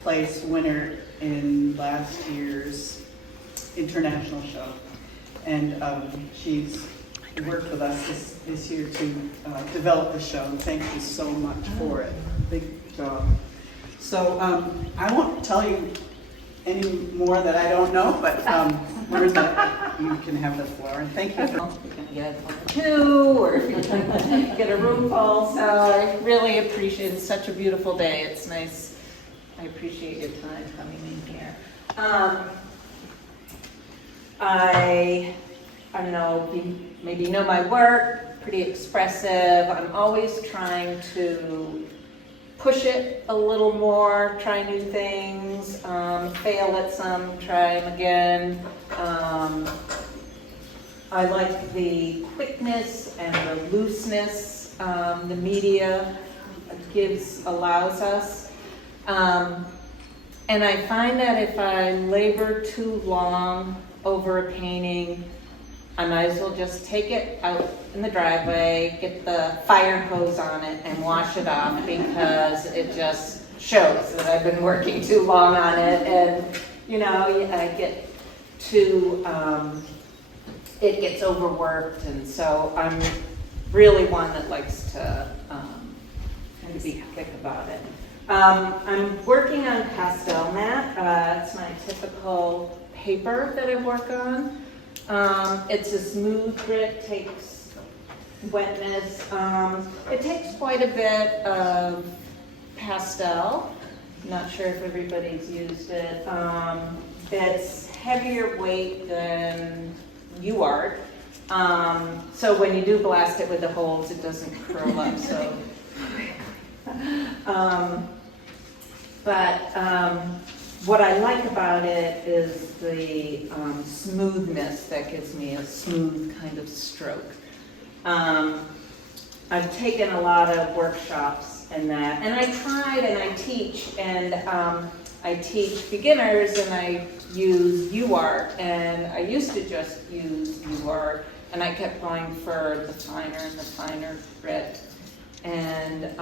place winner in last year's international show. And she's worked with us this year to develop the show. And thank you so much for it. Big job. So I won't tell you any more that I don't know, but Laurinda, you can have the floor. And thank you for. We can get two, or if you can get a room full. So I really appreciate it. It's such a beautiful day. It's nice. I appreciate your time coming in here. I don't know, maybe you know my work, pretty expressive. I'm always trying to push it a little more, try new things, fail at some, try them again. I like the quickness and the looseness the media allows us. And I find that if I labor too long over a painting, I might as well just take it out in the driveway, get the fire hose on it and wash it off, because it just shows that I've been working too long on it. And, you know, I get too, it gets overworked. And so I'm really one that likes to kind of be quick about it. I'm working on pastel mat. It's my typical paper that I work on. It's a smooth grit, takes wetness. It takes quite a bit of pastel. Not sure if everybody's used it. It's heavier weight than UART. So when you do blast it with the holes, it doesn't curl up. So. What I like about it is the smoothness that gives me a smooth kind of stroke. I've taken a lot of workshops in that, and I tried and I teach, and I teach beginners and I use UART, and I used to just use UART, and I kept going for the finer grit. And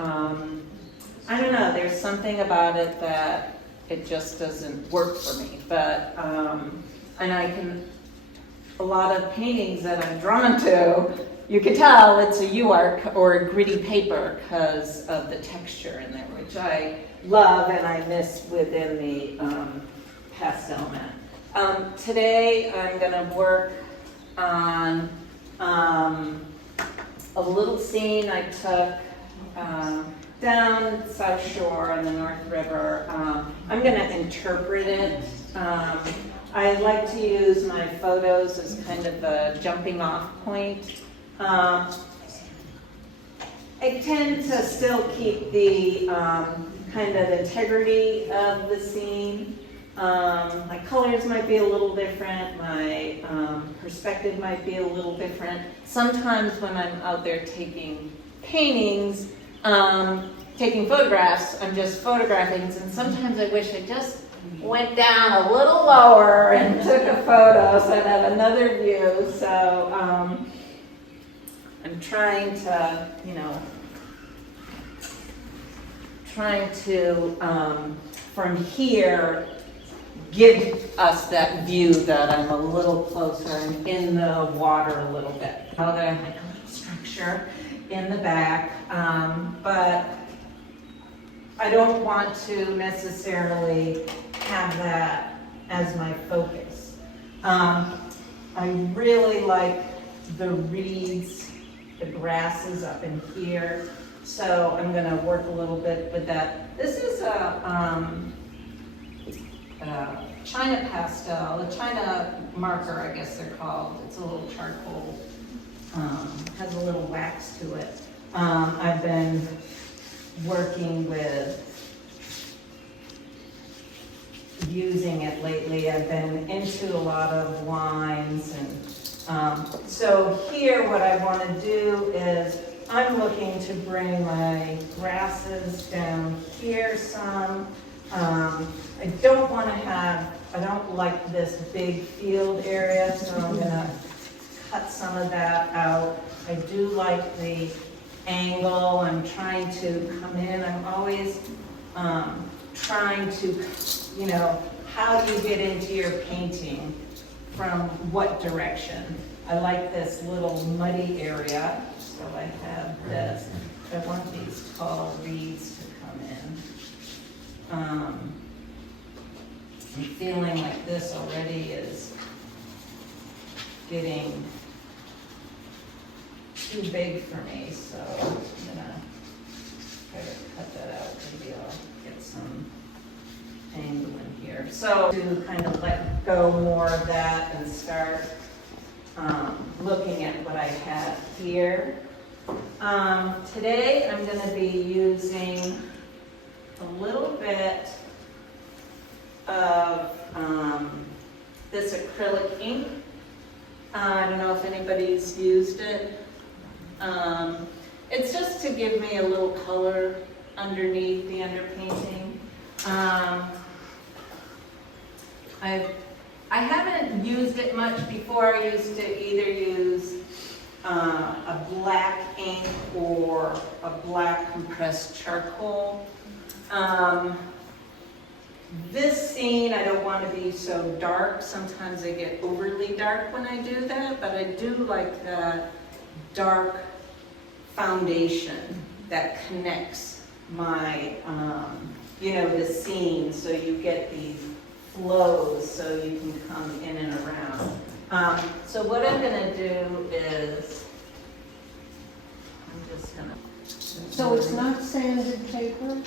I don't know, there's something about it that it just doesn't work for me. But, and a lot of paintings that I'm drawn to, you can tell it's a UART or a gritty paper because of the texture in there, which I love and I miss within the pastel mat. Today I'm going to work on a little scene I took down South Shore on the North River. I'm going to interpret it. I like to use my photos as kind of a jumping off point. I tend to still keep the kind of integrity of the scene. My colors might be a little different. My perspective might be a little different. Sometimes when I'm out there taking paintings, taking photographs, I'm just photographing, and sometimes I wish I just went down a little lower and took a photo so I'd have another view. So I'm trying to, from here, give us that view that I'm a little closer and in the water a little bit. Another structure in the back, but I don't want to necessarily have that as my focus. I really like the reeds, the grasses up in here, so I'm going to work a little bit with that. This is a China pastel, a China marker, I guess they're called. It's a little charcoal, has a little wax to it. I've been working with using it lately. I've been into a lot of lines, and so here what I want to do is I'm looking to bring my grasses down here some. I don't want to I don't like this big field area, so I'm going to cut some of that out. I do like the angle. I'm trying to come in. I'm always trying to, you know, how do you get into your painting from what direction? I like this little muddy area, so I have this. I want these tall reeds to come in. I'm feeling like this already is getting too big for me, so I'm gonna try to cut that out. Maybe I'll get some angle in here. So to kind of let go more of that and start looking at what I have here. Today I'm going to be using a little bit of this acrylic ink. I don't know if anybody's used it. It's just to give me a little color underneath the underpainting. I haven't used it much before. I used to either use a black ink or a black compressed charcoal. This scene, I don't want to be so dark. Sometimes I get overly dark when I do that, but I do like that dark foundation that connects my, you know, the scene, so you get these flows so you can come in and around. So what I'm going to do is, I'm just going to... So it's not sanded paper?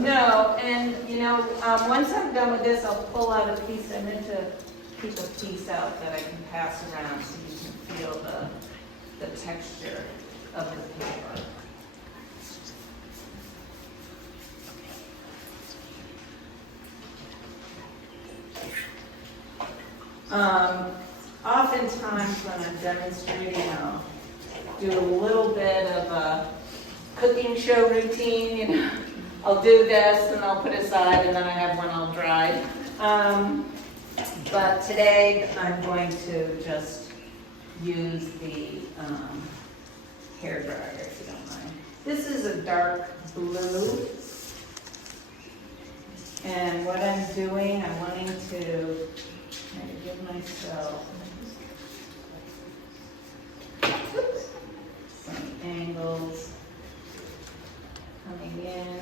No, and you know, once I'm done with this, I'll pull out a piece. I meant to keep a piece out that I can pass around so you can feel the texture of the paper. Oftentimes when I'm demonstrating, I'll do a little bit of a cooking show routine, you know. I'll do this and I'll put it aside and then I have one I'll dry. But today I'm going to just use the hair dryer, if you don't mind. This is a dark blue. And what I'm doing, I'm wanting to kind of give myself some angles coming in.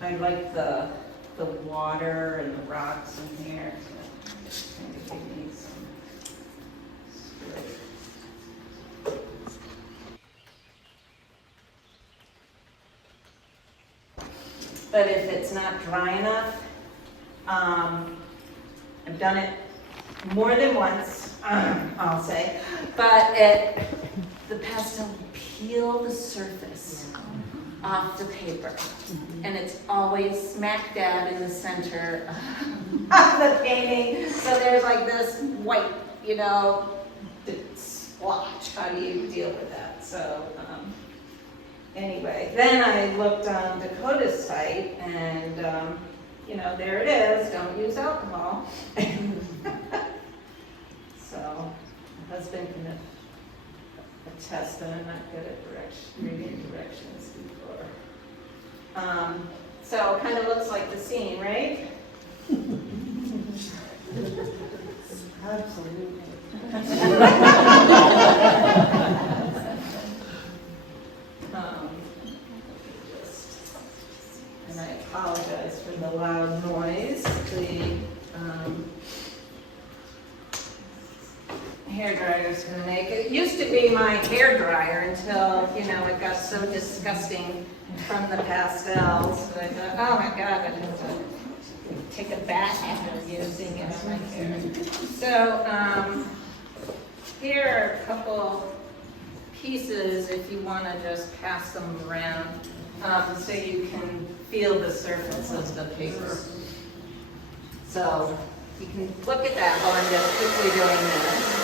I like the water and the rocks in here, so just kind of give me some straight. But if it's not dry enough, I've done it more than once, I'll say, but the pastel will peel the surface off the paper, and it's always smack dab in the center of the painting. So there's like this white, you know, splotch. How do you deal with that? So anyway, then I looked on Dakota's site, and you know, there it is. Don't use alcohol. So my husband can attest that I'm not good at reading directions before. So it kind of looks like the scene, right? Absolutely. And I apologize for the loud noise. The hair dryer is going to make it. It used to be my hair dryer until, you know, it got so disgusting from the pastels. So I thought, oh my God, I have to take a bath after using it on my hair. So here are a couple pieces if you want to just pass them around so you can feel the surface of the paper. So you can look at that while I'm just quickly doing this.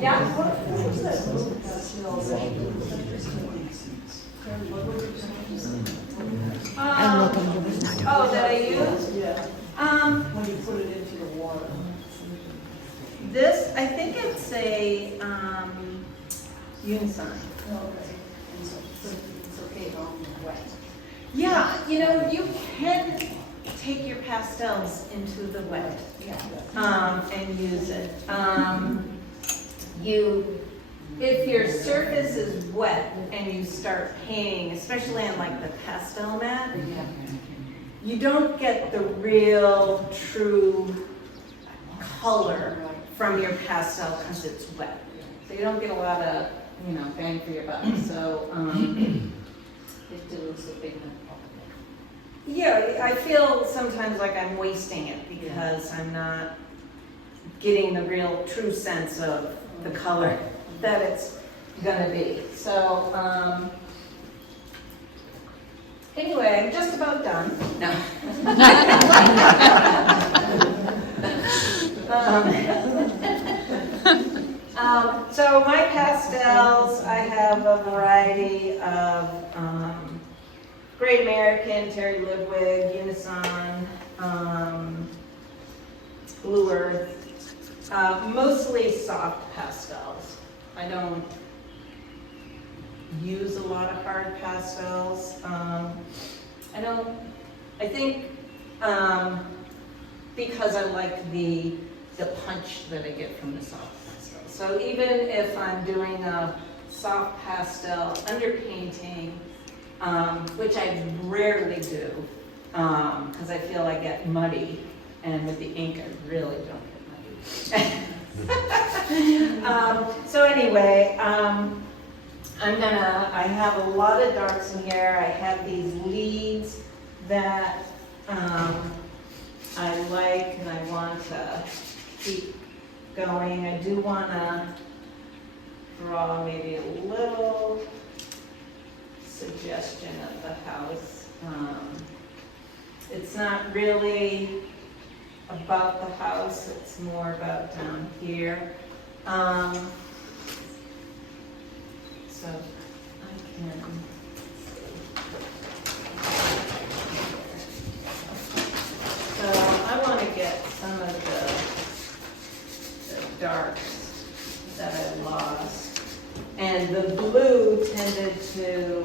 Yeah? Oh, that I use? Yeah, when you put it into the water. This, I think it's a, Unison. Okay. And so it's okay on wet. Yeah, you know, you can take your pastels into the wet, and use it. If your surface is wet and you start painting, especially on like the pastel mat, you don't get the real, true color from your pastel because it's wet. So you don't get a lot of, bang for your buck. So, It dilutes the pigment. yeah, I feel sometimes like I'm wasting it because I'm not getting the real true sense of the color that it's gonna be. So, anyway, I'm just about done. No. So my pastels, I have a variety of Great American, Terry Ludwig, Unison, Blue Earth, mostly soft pastels. I don't use a lot of hard pastels. I think because I like the punch that I get from the soft pastel. So even if I'm doing a soft pastel underpainting, which I rarely do, because I feel I get muddy, and with the ink I really don't get muddy. So anyway, I have a lot of darks in here. I have these leads that I like and I want to keep going. I do want to draw maybe a little suggestion of the house. It's not really about the house, it's more about down here. So I can, so I want to get some of the darks that I lost. And the blue tended to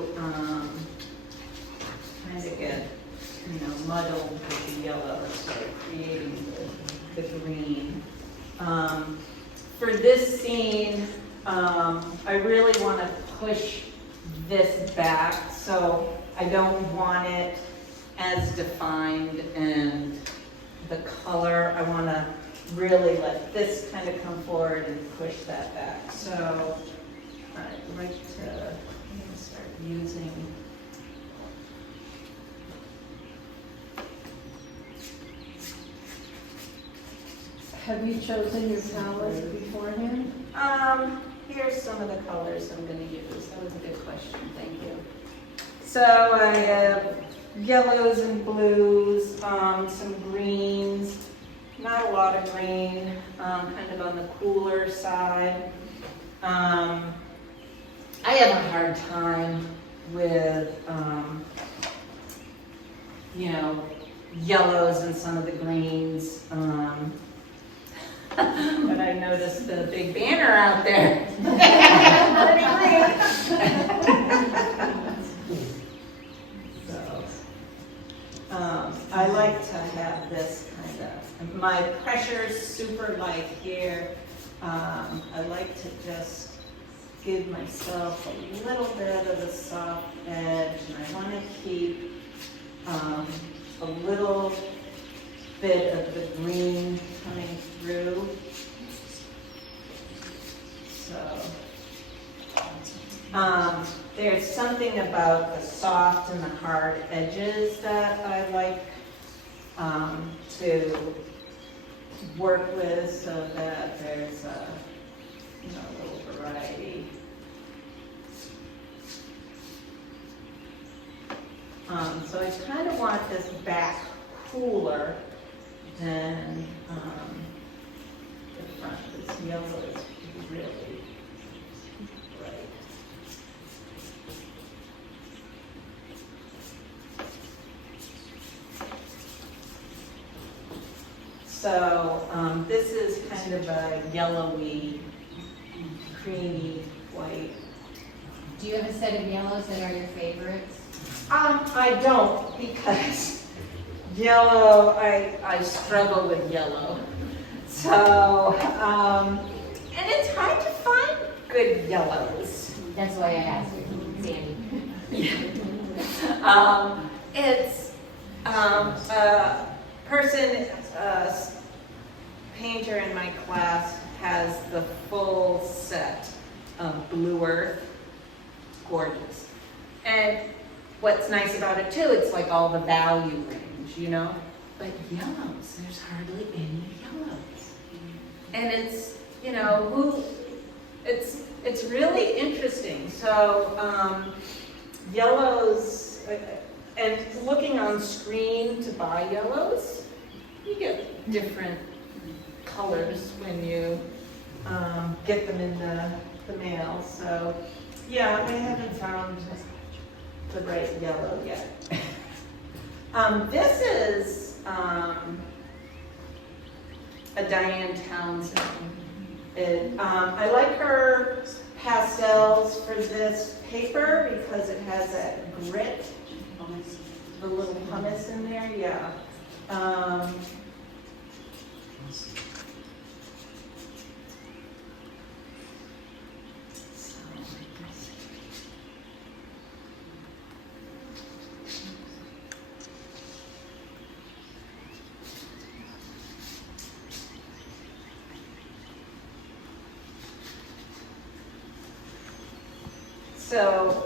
kind of get, muddled with the yellow, so creating the green. For this scene, I really want to push this back, so I don't want it as defined, and the color, I want to really let this kind of come forward and push that back. So I'd like to start using Have you chosen your palette beforehand? Here's some of the colors I'm going to use. That was a good question, thank you. So I have yellows and blues, some greens, not a lot of green, kind of on the cooler side. I have a hard time with, yellows and some of the greens. But I noticed the big banner out there. So, I like to have this kind of, my pressure's super light here. I like to just give myself a little bit of a soft edge, and I want to keep a little bit of the green coming through. So there's something about the soft and the hard edges that I like to work with, so that there's a little variety. So I kind of want this back cooler than the front, this yellow is really bright. So this is kind of a yellowy, creamy white. Do you have a set of yellows that are your favorites? I don't, because yellow, I struggle with yellow. So, and it's hard to find good yellows. That's why I asked you, Sandy. It's a person, painter in my class has the full set of Blue Earth, gorgeous. And what's nice about it too, it's like all the value range, you know? But yellows, there's hardly any yellows. And it's, you know, it's really interesting. So yellows, and looking on screen to buy yellows, you get different colors when you get them in the mail. So yeah, I haven't found the right yellow yet. This is a Diane Townsend. I like her pastels for this paper because it has that grit, the little pumice in there, yeah. So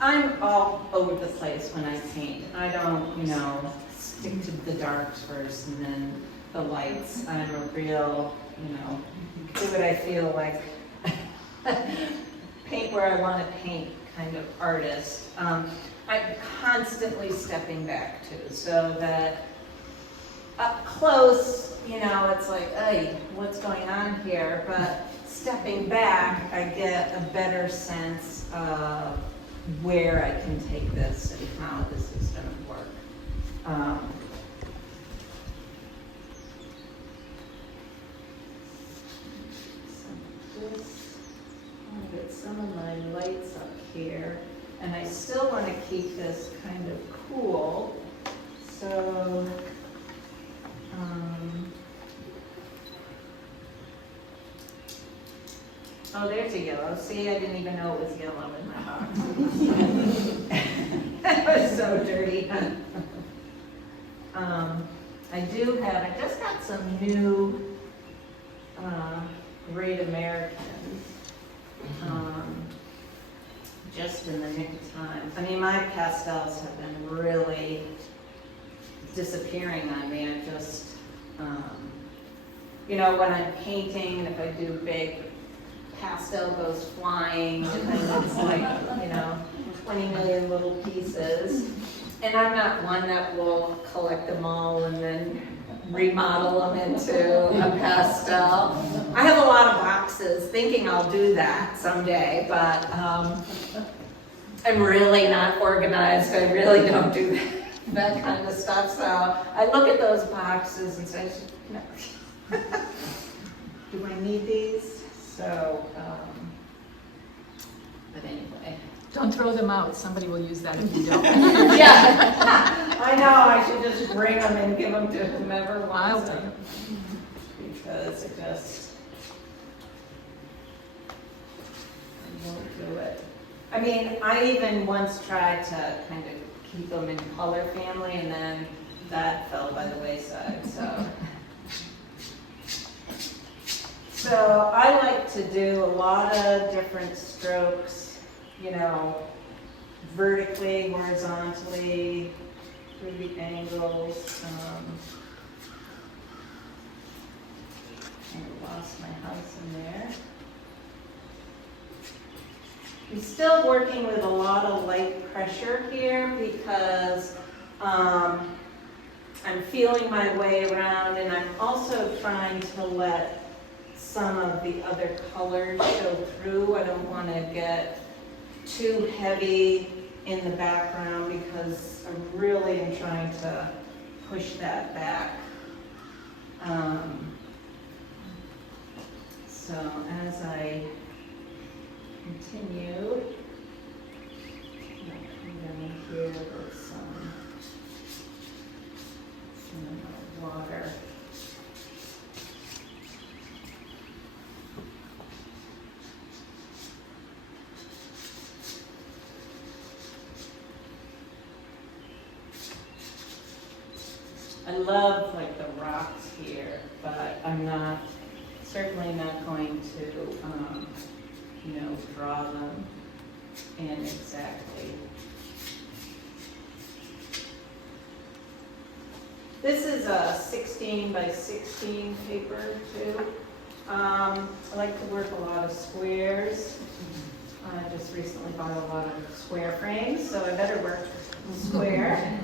I'm all over the place when I paint. I don't, you know, stick to the darks first and then the lights. I'm a real, you know, do what I feel like, paint where I want to paint kind of artist. I'm constantly stepping back too, so that up close, you know, it's like, hey, what's going on here? But stepping back, I get a better sense of where I can take this and how this is going to work. So this, I'll get some of my lights up here, and I still want to keep this kind of cool. So, oh, there's a yellow. See, I didn't even know it was yellow in my box. That was so dirty. I just got some new Great Americans, just in the nick of time. I mean, my pastels have been really disappearing on me. I just, you know, when I'm painting, if I do big pastel goes flying, and then it's like, you know, 20 million little pieces. And I'm not one that will collect them all and then remodel them into a pastel. I have a lot of boxes thinking I'll do that someday, but I'm really not organized. I really don't do that kind of stuff. So I look at those boxes and say, no. Do I need these? So, but anyway. Don't throw them out. Somebody will use that if you don't. Yeah, I know. I should just bring them and give them to whomever wants them. Because it just, I won't do it. I mean, I even once tried to kind of keep them in color family, and then that fell by the wayside. So I like to do a lot of different strokes, you know, vertically, horizontally, through the angles. I lost my house in there. I'm still working with a lot of light pressure here because I'm feeling my way around, and I'm also trying to let some of the other colors show through. I don't want to get too heavy in the background because I really am trying to push that back. So as I continue, I'll come down here with some water. I love like the rocks here, but I'm not, certainly not going to, draw them in exactly. This is a 16 by 16 paper too. I like to work a lot of squares. I just recently bought a lot of square frames, so I better work square.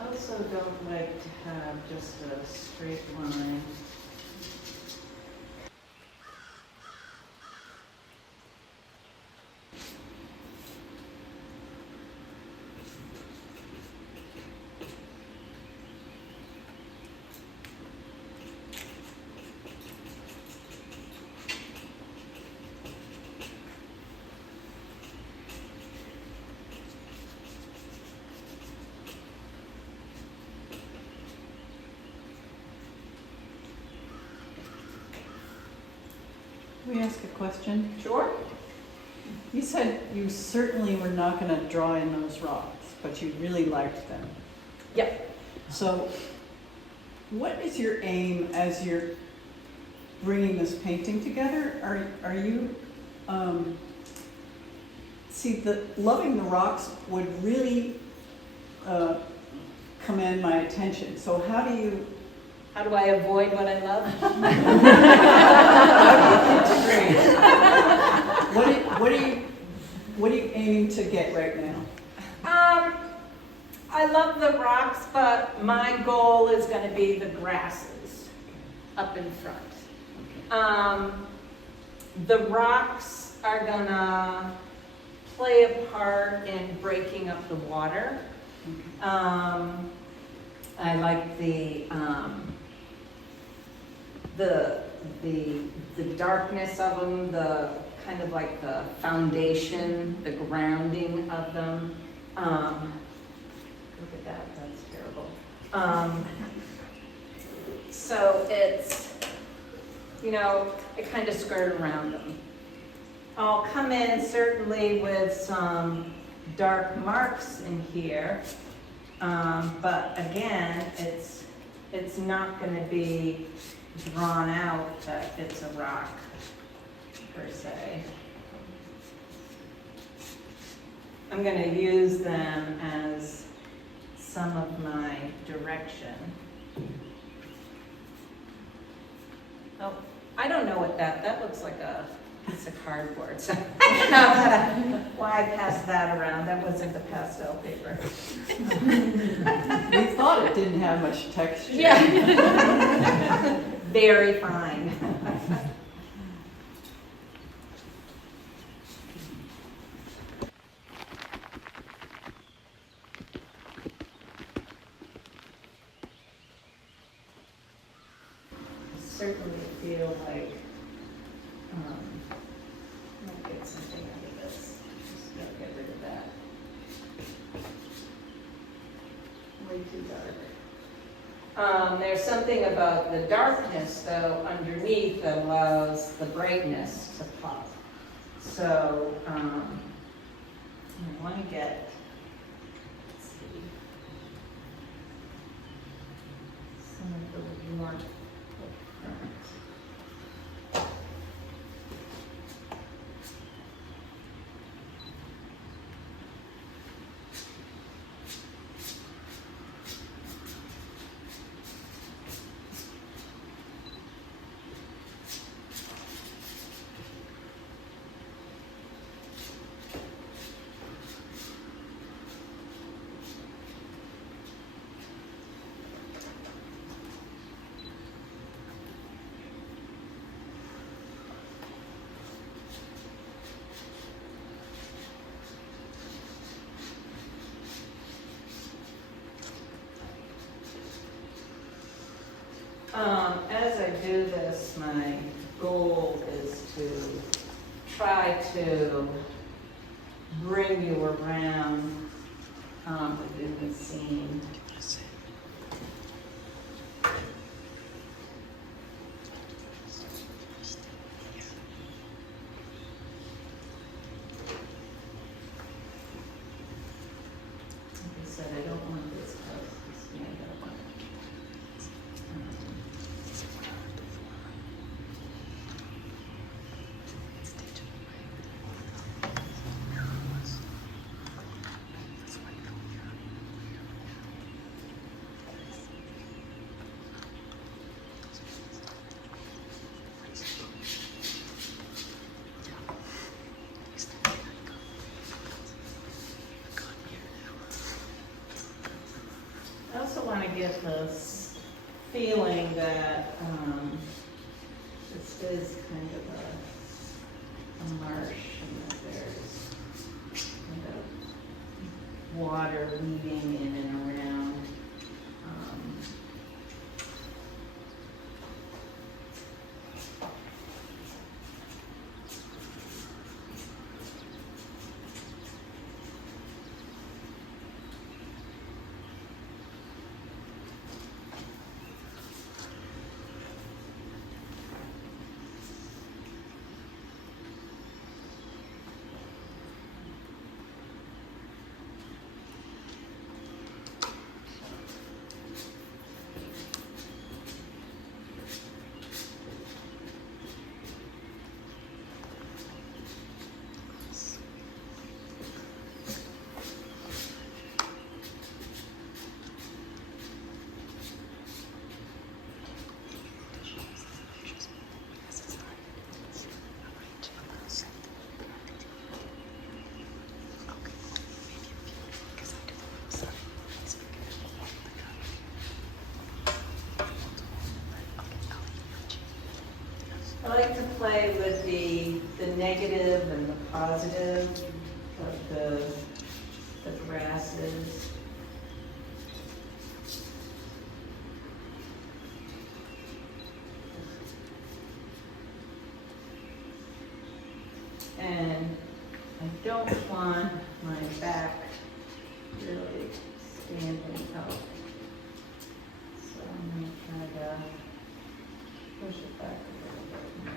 I also don't like to have just a straight line. Can we ask a question? Sure. You said you certainly were not going to draw in those rocks, but you really liked them. Yep. So what is your aim as you're bringing this painting together? Are you, loving the rocks would really command my attention. So how do you I avoid what I love? What are you aiming to get right now? I love the rocks, but my goal is going to be the grasses up in front. The rocks are going to play a part in breaking up the water. I like the darkness of them, the kind of like the foundation, the grounding of them. Look at that, that's terrible. So it's, I kind of skirt around them. I'll come in certainly with some dark marks in here, but again, it's not going to be drawn out that it's a rock per se. I'm going to use them as some of my direction. Oh, I don't know what that looks like a piece of cardboard. So I don't know why I passed that around. That wasn't the pastel paper. We thought it didn't have much texture. Yeah. Very fine. Certainly feel like I'll get something out of this. Just gotta get rid of that. Way too dark. There's something about the darkness though underneath that allows the brightness to pop. So I want to get, let's see, some of the more. my goal is to try to bring you around within the scene. Like I said, I don't want this house to stand up. I also want to get this feeling that this is kind of a marsh and that there's kind of water weaving in and around. I like to play with the negative and the positive of the grasses. And I don't want my back really standing out. So I'm going to try to push it back a little bit more.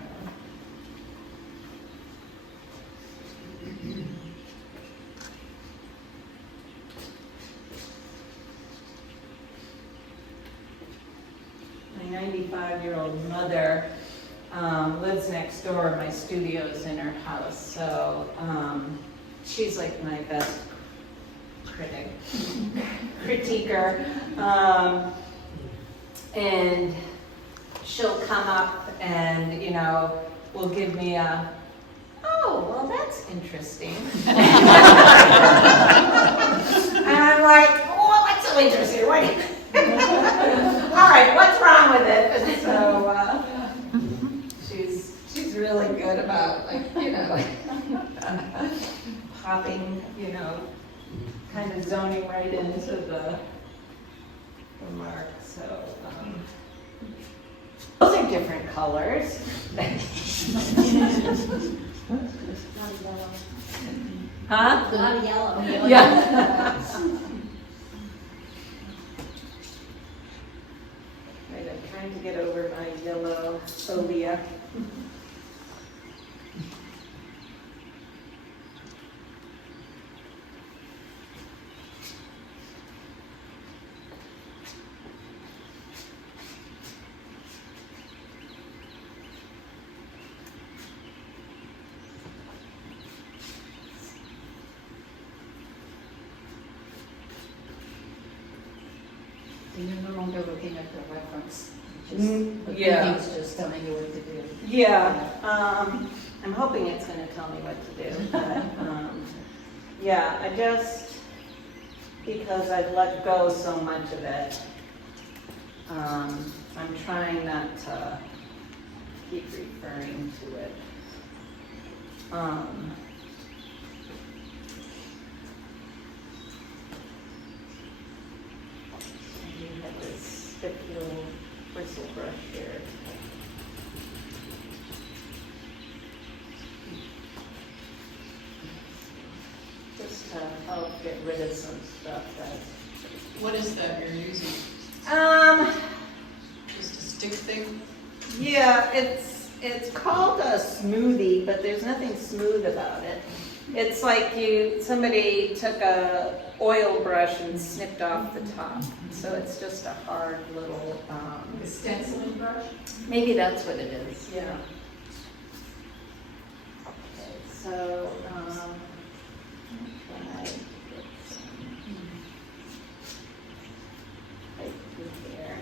My 95-year-old mother lives next door. My studio's in her house, so she's like my best critiquer. And she'll come up and, will give me a, oh, well, that's interesting. And I'm like, oh, what's so interesting? All right, what's wrong with it? And so she's really good about, popping, kind of zoning right into the mark. So those are different colors. Huh? A lot of yellow. Yeah. Right, I'm trying to get over my yellow phobia. And you're no longer looking at the reference. The Yeah. reading's just telling you what to do. Yeah, I'm hoping it's going to tell me what to do. But, yeah, I just, because I've let go so much of it, I'm trying not to keep referring to it. You have this stick little bristle brush here. I'll get rid of some stuff that. What is that you're using? Just a stick thing? Yeah, it's called a smoothie, but there's nothing smooth about it. It's like somebody took a oil brush and snipped off the top. So it's just a hard little, The stenciling brush? maybe that's what it is, yeah. Okay, so, when I get some right through here.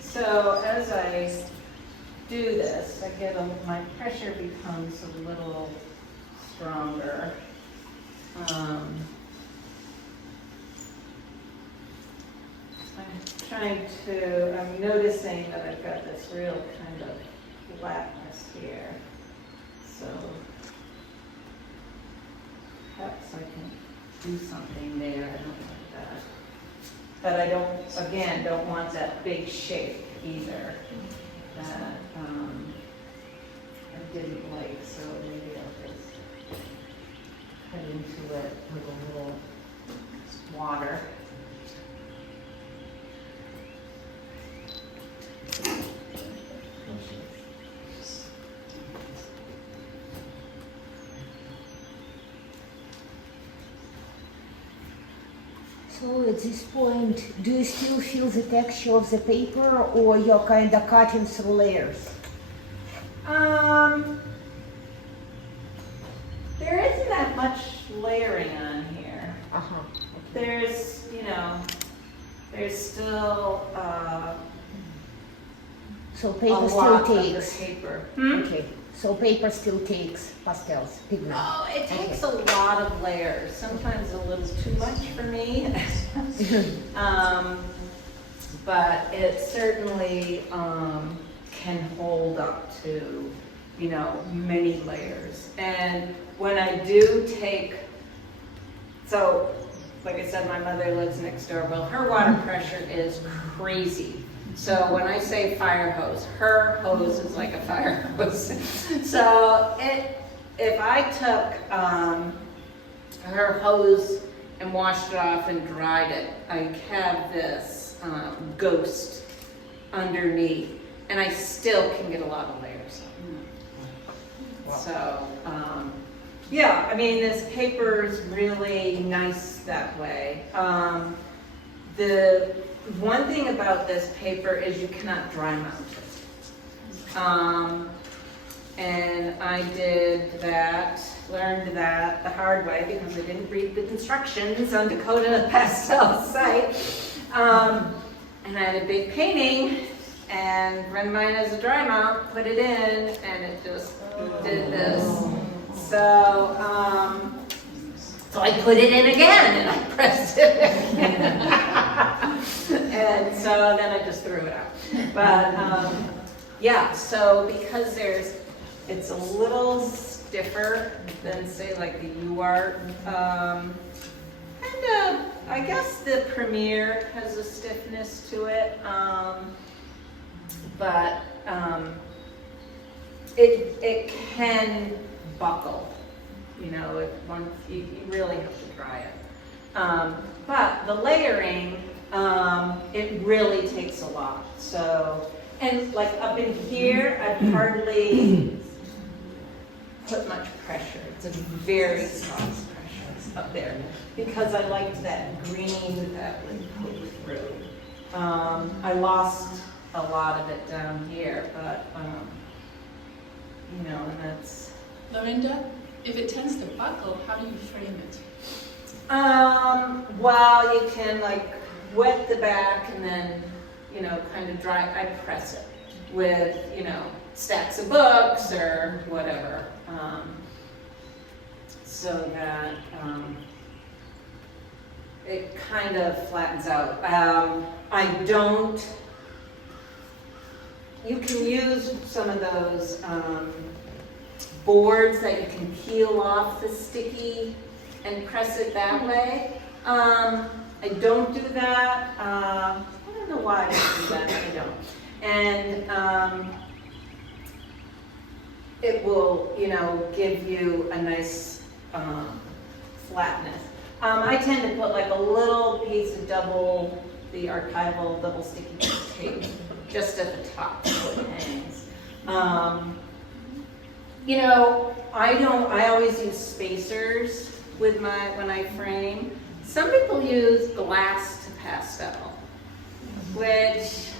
So as I do this, my pressure becomes a little stronger. I'm noticing that I've got this real kind of flatness here. So perhaps I can do something there. I don't like that. But I don't want that big shape either that I didn't like, so maybe I'll just cut into it with a little water. So at this point, do you still feel the texture of the paper, or you're kind of cutting through layers? There isn't that much layering on here. Uh-huh. There's still So a paper still lot of the takes. paper. Okay. So paper still takes pastels, pigment. Oh, it takes a lot of layers, sometimes a little too much for me. But it certainly can hold up to, many layers. And when I do so like I said, my mother lives next door. Well, her water pressure is crazy. So when I say fire hose, her hose is like a fire hose. So if I took her hose and washed it off and dried it, I have this ghost underneath, and I still can get a lot of layers. So yeah, I mean, this paper is really nice that way. The one thing about this paper is you cannot dry mount it. And I learned that the hard way because I didn't read the instructions on Dakota Pastel site. And I had a big painting and run mine as a dry mount, put it in, and it just did this. So I put it in again and I pressed it again. And so then I just threw it out. But yeah, so because it's a little stiffer than say like the UART, I guess the Premier has a stiffness to it, but it can buckle. Once you really have to dry it. But the layering, it really takes a lot. So And like up in here, I'd hardly put much pressure. It's a very soft pressure up there because I liked that green that would poke through. I lost a lot of it down here, but you know, and that's. Laurinda, if it tends to buckle, how do you frame it? Well, you can like wet the back and then, you know, kind of dry. I press it with, you know, stacks of books or whatever, so that it kind of flattens out. I don't. You can use some of those boards that you can peel off the sticky and press it that way. I don't do that. I don't know why I don't do that, I don't. And it will, you know, give you a nice flatness. I tend to put like a little piece of the archival double sticky tape just at the top so it hangs. You know, I always use spacers with when I frame. Some people use glass to pastel, which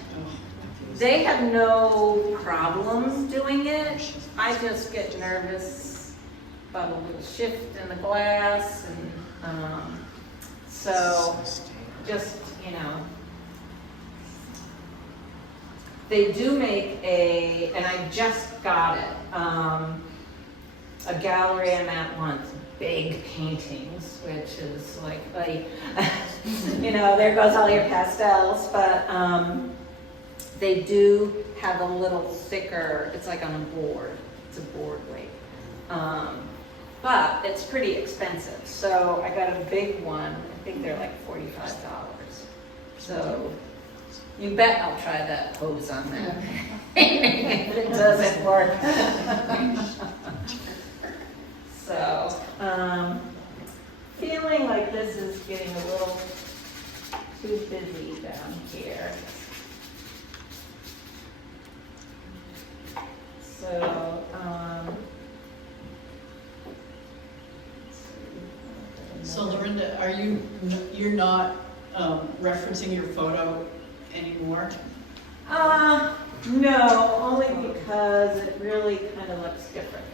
they have no problems doing it. I just get nervous about a little shift in the glass, and so just, you know, they do make and I just got it, a gallery I'm at once, big paintings, which is like, you know, there goes all your pastels, but they do have a little thicker, it's like on a board, it's a board weight. But it's pretty expensive, so I got a big one, I think they're like $45. So you bet I'll try that pose on that. If it doesn't work. So, feeling like this is getting a little too busy down here. So, So Laurinda, you're not referencing your photo anymore? No, only because it really kind of looks different.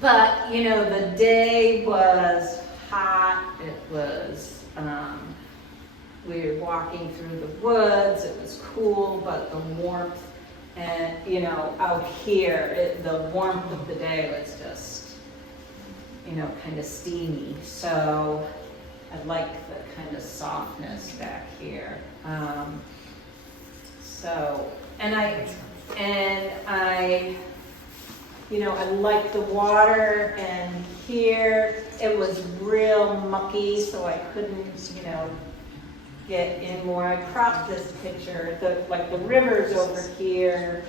But, you know, the day was hot, it was, we were walking through the woods, it was cool, but the warmth, and, you know, out here, the warmth of the day was just, you know, kind of steamy. So I like the kind of softness back here. And I, you know, I like the water, and here it was real mucky, so I couldn't, you know, get in more. I cropped this picture, the river's over here,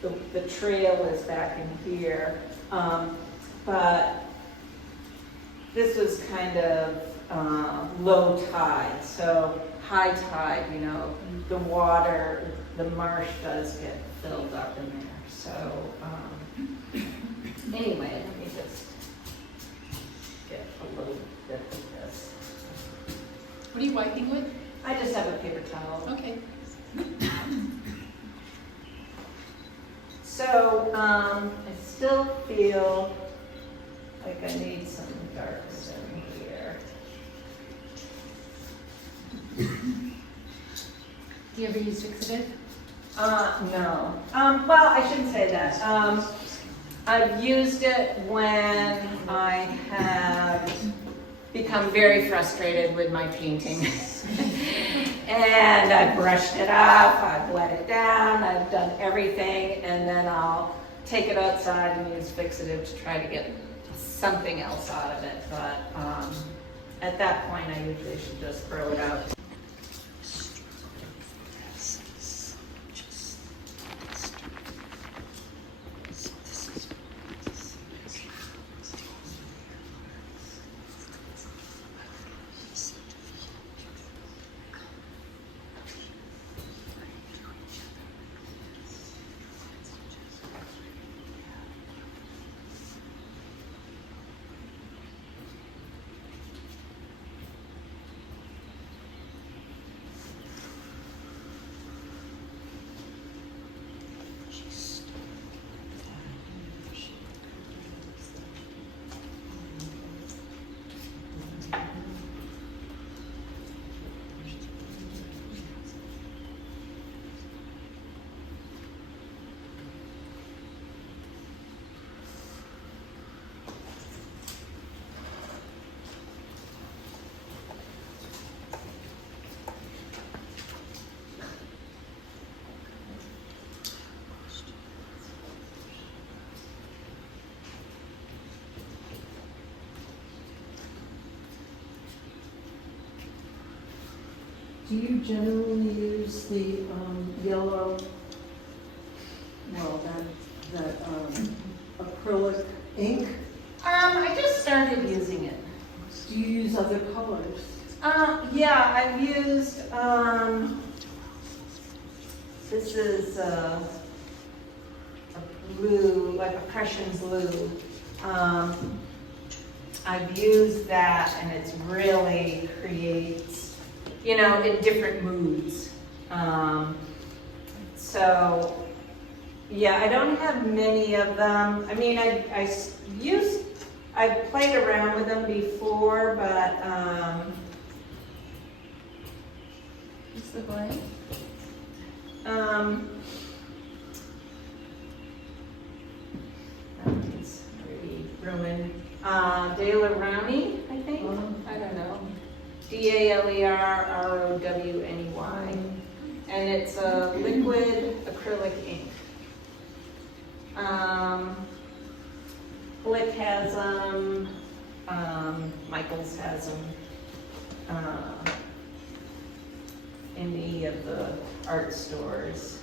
the trail is back in here, but this was kind of low tide, so high tide, you know, the water, the marsh does get filled up in there. So anyway, let me just get a little bit of this. What are you wiping with? I just have a paper towel. Okay. So I still feel like I need some darks in here. Do you ever use fixative? No. Well, I shouldn't say that. I've used it when I have become very frustrated with my painting. And I've brushed it off, I've wet it down, I've done everything, and then I'll take it outside and use fixative to try to get something else out of it. But at that point, I usually should just throw it out. Do you generally use the yellow, well, that acrylic ink? I just started using it. Do you use other colors? Yeah, I've used, this is a blue, like a Prussian blue. I've used that and it's really creates, you know, in different moods. So, yeah, I don't have many of them. I mean, I've played around with them before, but, What's the brand? it's pretty ruined. De La Rowney, I think. I don't know. DALERROWNEY. And it's a liquid acrylic ink. Blick has them. Michaels has them. Any of the art stores.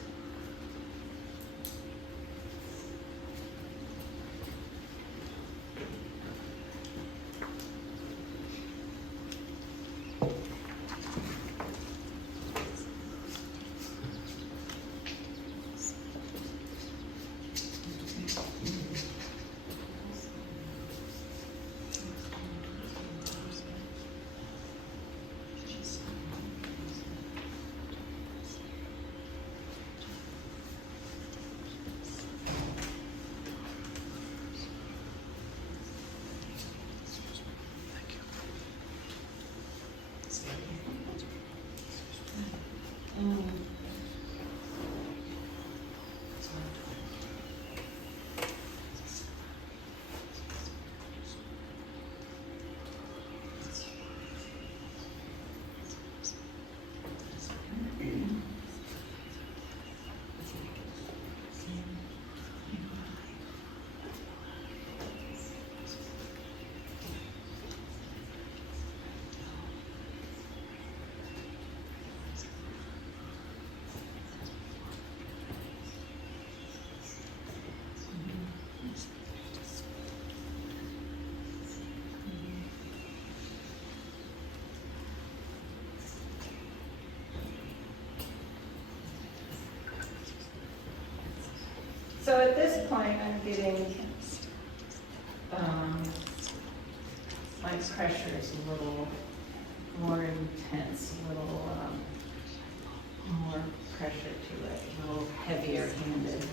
So at this point, I'm getting, my pressure is a little more intense, a little more pressure to it, a little heavier handed.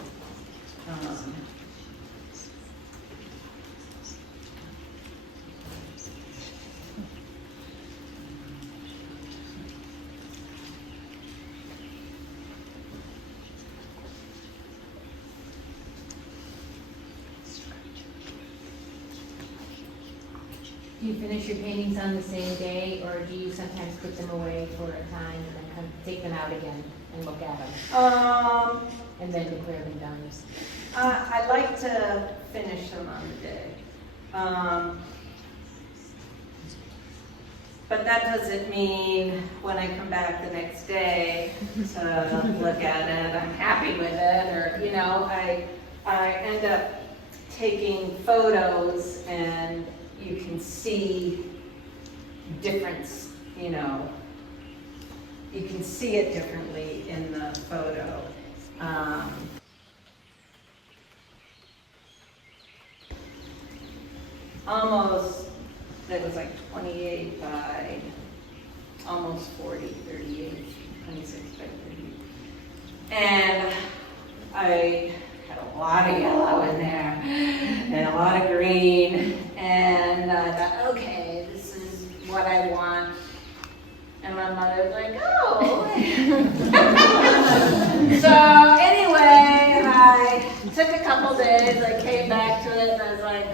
Do you finish your paintings on the same day, or do you sometimes put them away for a time and then come take them out again and look at them, and then declare them done? I like to finish them on the day. But that doesn't mean when I come back the next day to look at it, I'm happy with it, or, you know, I end up taking photos and you can see difference, you know, you can see it differently in the photo. Almost, it was like 28 by almost 40, 38, 26 by 30. And I had a lot of yellow in there and a lot of green. And I thought, okay, this is what I want. And my mother was like, oh. So anyway, I took a couple days, I came back to it, and I was like,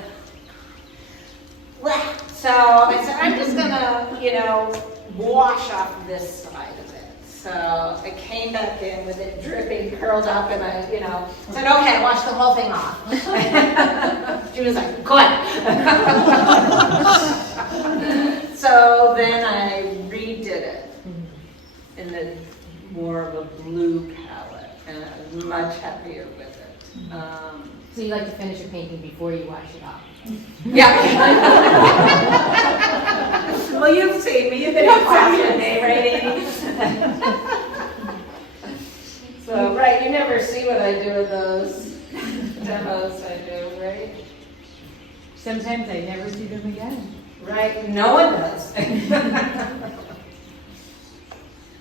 well. So I said, I'm just gonna, you know, wash off this side of it. So I came back in with it dripping, curled up, and I, you know, said, okay, wash the whole thing off. She was like, good. So then I redid it. in the more of a blue palette, and I'm much happier with it. So you like to finish a painting before you wash it off? Yeah. Well, you've seen me, you've been in class with me, right, Amy? So, right, you never see what I do with those demos I do, right? Sometimes I never see them again. Right, no one does.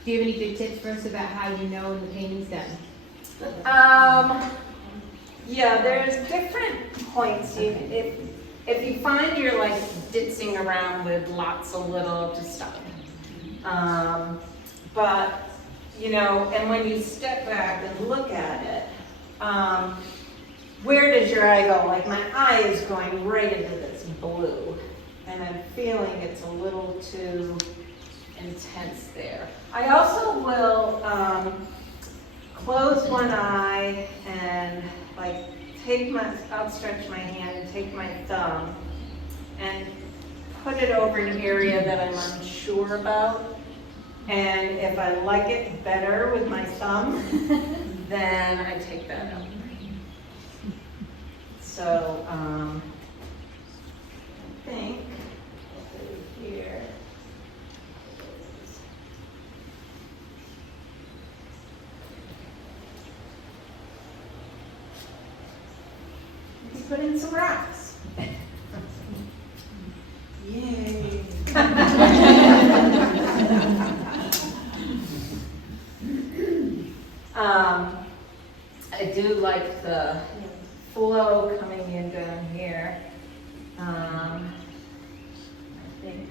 Do you have any good tips for us about how you know when the painting's done? Yeah, there's different points. If you find you're like ditzing around with lots of little, just stop. But, you know, and when you step back and look at it, where does your eye go? Like my eye is going right into this blue, and I'm feeling it's a little too intense there. I also will close one eye and like outstretch my hand and take my thumb and put it over an area that I'm unsure about. And if I like it better with my thumb, then I take that out. So, I think over here. Let's put in some rocks. Yay. I do like the flow coming in down here. I think.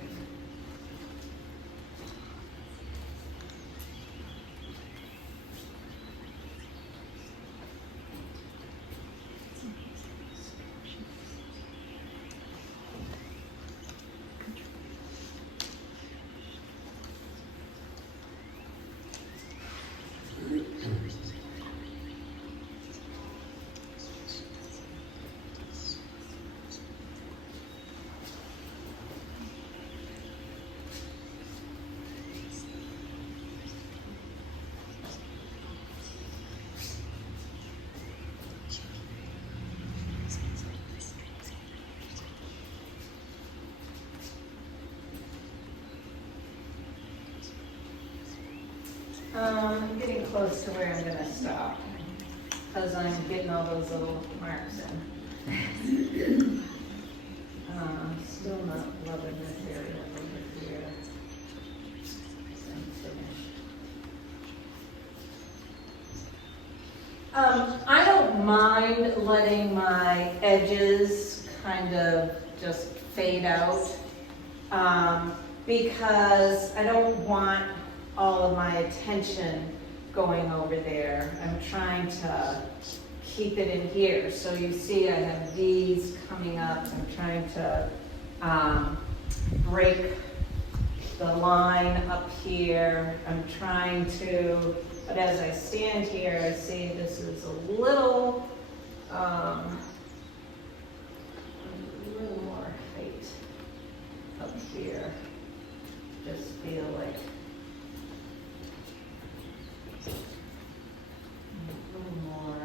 I'm getting close to where I'm going to stop because I'm getting all those little marks in. Still not loving this area over here. I'm finished. I don't mind letting my edges kind of just fade out because I don't want all of my attention going over there. I'm trying to keep it in here. So you see I have these coming up. I'm trying to break the line up here. I'm trying to, but as I stand here, I see this is a little more height up here. Just feel like a little more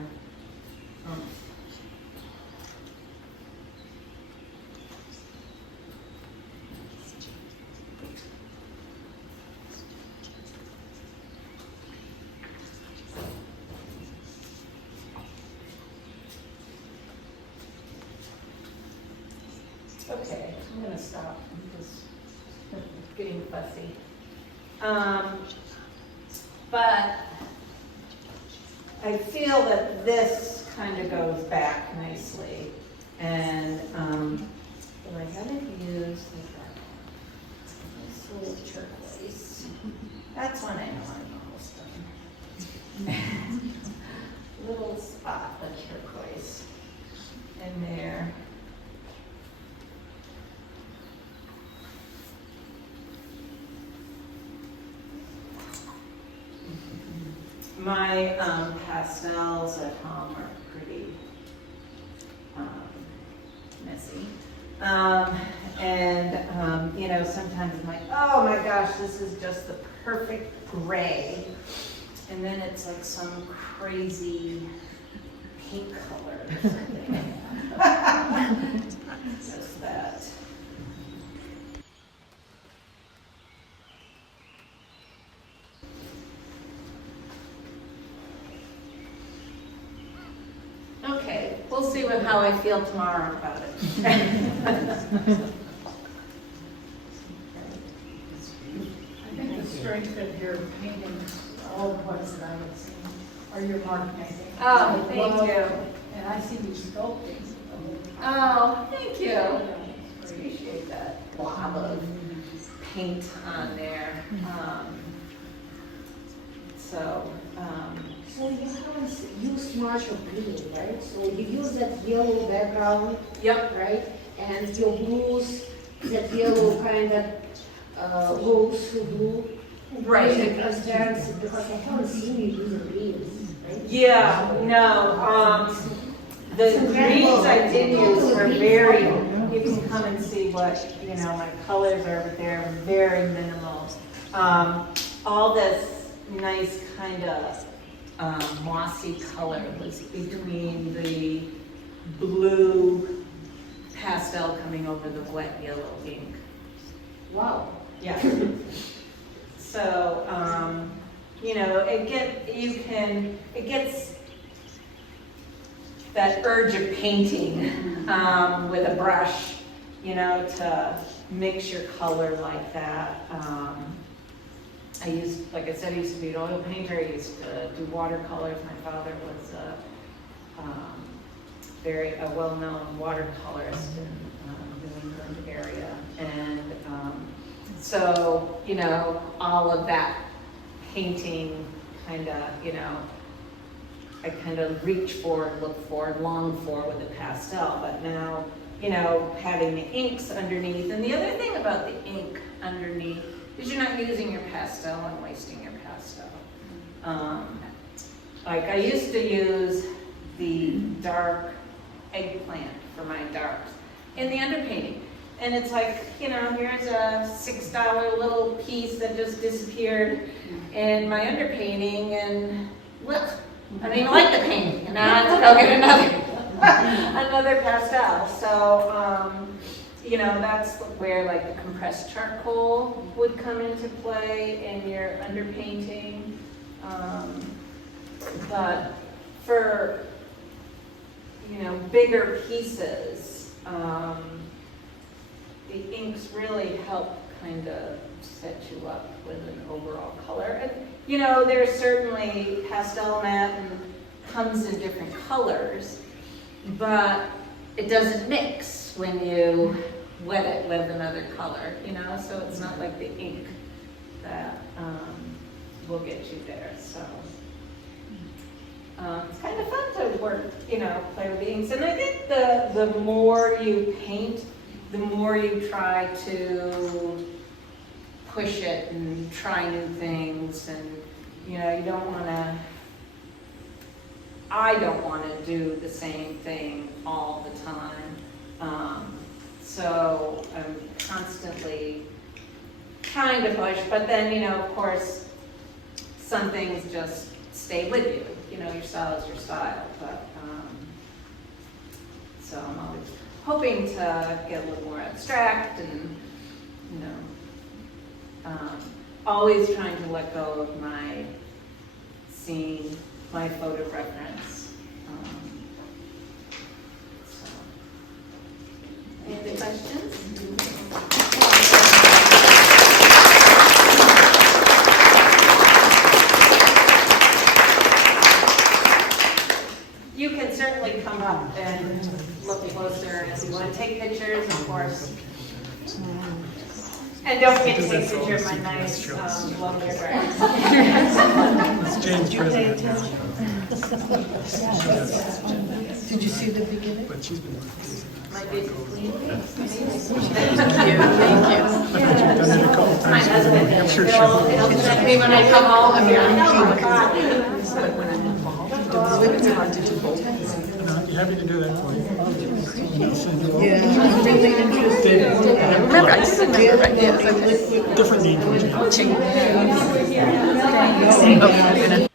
Okay, I'm going to stop. I'm just getting fussy. But I feel that this kind of goes back nicely. And what I haven't used is this little turquoise. That's one I know I'm almost done. Little spot of turquoise in there. My pastels at home are pretty messy. You know, sometimes I'm like, oh my gosh, this is just the perfect gray. And then it's like some crazy pink color or something. Just that. Okay, we'll see how I feel tomorrow about it. I think the strength of your paintings, all the ones that I have seen, are your mark paintings. Oh, thank you. And I see you sculpting. Oh, thank you. Appreciate that blob of paint on there. So, So you haven't used much of green, right? So you use that yellow background, yep. right? And your blues, that yellow kind of goes through blue. Right. Is it transparency? Because I haven't seen you using greens, right? Yeah, no, the greens I did use are very, you can come and see what, you know, my colors are, but they're very minimal. All this nice kind of mossy color was between the blue pastel coming over the wet yellow ink. Wow. Yeah. So, you know, it gets that urge of painting with a brush, you know, to mix your color like that. I used, like I said, I used to be an oil painter. I used to do watercolors. My father was a well-known watercolorist in the New England area, and so, you know, all of that painting kind of, you know, I kind of reach for, look for, long for with the pastel, but now, you know, having the inks underneath, and the other thing about the ink underneath is you're not using your pastel and wasting your pastel. Like I used to use the dark eggplant for my darks in the underpainting. And it's like, you know, here's a $6 little piece that just disappeared in my underpainting, and look, I don't even like the painting, and now I have to go get another pastel. So, you know, that's where like the compressed charcoal would come into play in your underpainting. But for, you know, bigger pieces, the inks really help kind of set you up with an overall color. And, you know, there's certainly pastel matte and comes in different colors, but it doesn't mix when you wet it with another color, you know, so it's not like the ink that will get you there. So it's kind of fun to work, you know, play with the inks. And I think the more you paint, the more you try to push it and try new things, and you know, you don't want to, I don't want to do the same thing all the time. So I'm constantly trying to push, but then, you know, of course, some things just stay with you. You know, your style is your style, but so I'm always hoping to get a little more abstract and, you know, always trying to let go of my scene, my photo reference. So. Any other questions? You can certainly come up and look closer if you want to take pictures, of course. And don't forget to take a picture of my nice lovely dress. It's Jane's president now. Did you see the beginning? But she's been working. My busy queen. But you've done it a couple My times. husband, I'm sure it'll check me when I come home. I'll be like, oh my God. she'll. I'd be happy to do that for you. and I'll send you over. Yeah, I'm really interested. Remember, I do remember, right? Yes. Different name. Okay.